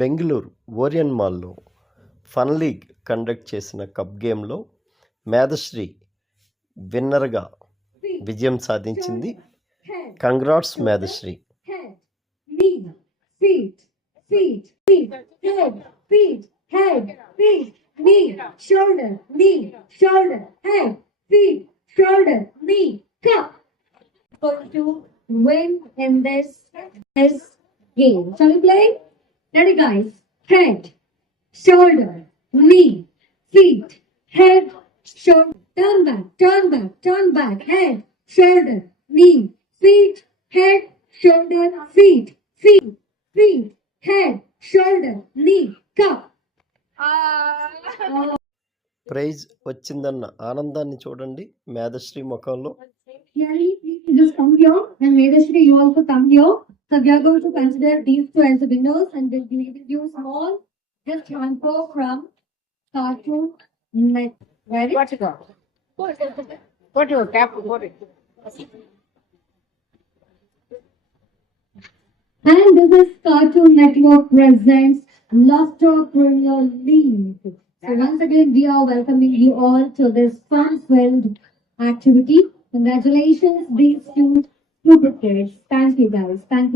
Bengaluru Orion మాల్లో fun league conduct చేసిన cup గేమ్లో మేధశ్రీ విన్నర్గా విజయం సాధించింది. Congrats Medhasri. Head, knee, feet, feet, feet, head, feet, head, feet, knee, shoulder, head, feet, shoulder, knee, cup. Going to win in this game. Shall we play? Ready, guys? Head, shoulder, knee, feet, head, shoulder. Turn back, turn back, turn back. Head, shoulder, knee, feet, head, shoulder, feet, feet, feet, head, shoulder, knee, cup. Prize వచ్చిందన్న ఆనందాన్ని చూడండి మేధశ్రీ ముఖంలో. Clearly, please just come here, and Vedashri, you also come here. So we are going to consider these two as the winners, and we'll be giving you small just transfer from Cartoon Net. Ready? What you got? Put your cap, put it. And this is Cartoon Network presents Laughter Premier League. So once again, we are welcoming you all to this fun-filled activity. Congratulations, these two kids. Thank you, guys. Thank you.